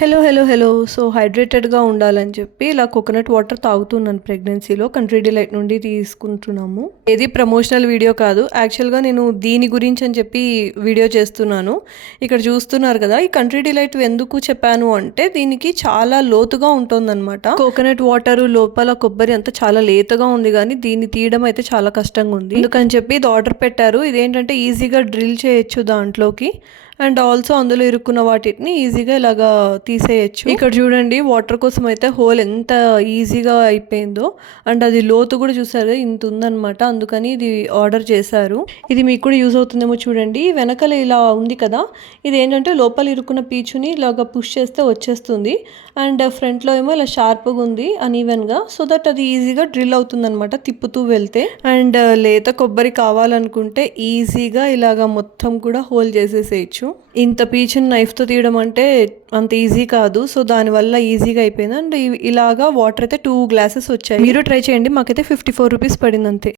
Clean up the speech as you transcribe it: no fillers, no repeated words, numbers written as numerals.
Hello hello hello so హైడ్రేటెడ్గా ఉండాలని చెప్పి ఇలా కోకోనట్ వాటర్ తాగుతున్నాను ప్రెగ్నెన్సీలో కంట్రీ డిలైట్ నుండి తీసుకుంటున్నాము. ఏది ప్రమోషనల్ వీడియో కాదు, యాక్చువల్గా నేను దీని గురించి అని చెప్పి వీడియో చేస్తున్నాను. ఇక్కడ చూస్తున్నారు కదా, ఈ కంట్రీ డిలైట్ ఎందుకు చెప్పాను అంటే దీనికి చాలా లోతుగా ఉంటుందన్నమాట. కోకోనట్ వాటర్ లోపల కొబ్బరి అంతా చాలా లేతగా ఉంది, కానీ దీన్ని తీయడం అయితే చాలా కష్టంగా ఉంది. ఎందుకని చెప్పి ఇది ఆర్డర్ పెట్టారు. ఇదేంటంటే ఈజీగా డ్రిల్ చేయొచ్చు దాంట్లోకి, అండ్ ఆల్సో అందులో ఇరుక్కున్న వాటిని ఈజీగా ఇలాగా తీసేయచ్చు. ఇక్కడ చూడండి వాటర్ కోసం అయితే హోల్ ఎంత ఈజీగా అయిపోయిందో, అండ్ అది లోతు కూడా చూసారు ఇంత ఉందన్నమాట. అందుకని ఇది ఆర్డర్ చేశారు. ఇది మీకు కూడా యూజ్ అవుతుందేమో చూడండి. వెనకాల ఇలా ఉంది కదా, ఇది ఏంటంటే లోపల ఇరుక్కున్న పీచుని ఇలాగా పుష్ చేస్తే వచ్చేస్తుంది, అండ్ ఫ్రంట్లో ఏమో ఇలా షార్ప్గా ఉంది అన్ఈవెన్గా, సో దట్ అది ఈజీగా డ్రిల్ అవుతుంది అనమాట తిప్పుతూ వెళ్తే. అండ్ లేత కొబ్బరి కావాలనుకుంటే ఈజీగా ఇలాగా మొత్తం కూడా హోల్ చేసేసేయచ్చు. ఇంత పీచుని నైఫ్తో తీయడం అంటే అంత ఈజీ కాదు, సో దానివల్ల ఈజీగా అయిపోయింది. అండ్ ఇలాగా వాటర్ అయితే 2 గ్లాసెస్ వచ్చాయి. మీరు ట్రై చేయండి. మాకైతే 54 రూపీస్ పడింది అంతే.